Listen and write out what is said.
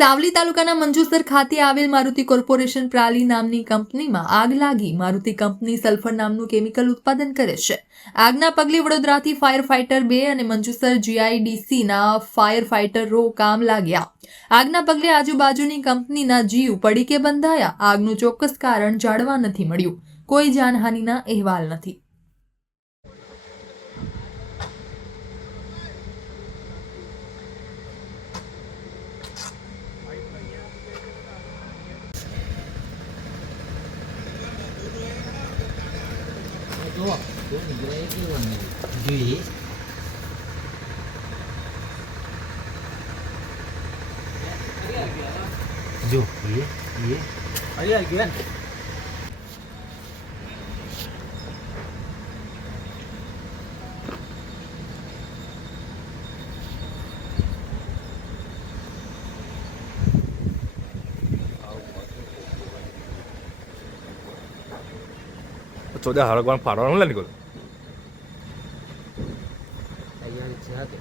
સાવલી તાલુકાના મંજુસર ખાતે આવેલ મારુતિ કોર્પોરેશન પ્રાલી નામની કંપનીમાં આગ લાગી। મારુતિ કંપની સલ્ફર નામનું કેમિકલ ઉત્પાદન કરે છે। આગના પગલે વડોદરાથી ફાયર ફાઇટર 2 અને મંજુસર GIDCના ફાયર ફાઇટરો કામ લાગ્યા। આગના પગલે આજુબાજુની કંપનીના જીવ પડીકે બંધાયા। આગનું ચોક્કસ કારણ જાણવા નથી મળ્યું। કોઈ જાનહાનિના અહેવાલ નથી। જો ये अरे यार गया તો દે હારગવાન ફાડવાનું લે નીકળ અહીંયા છે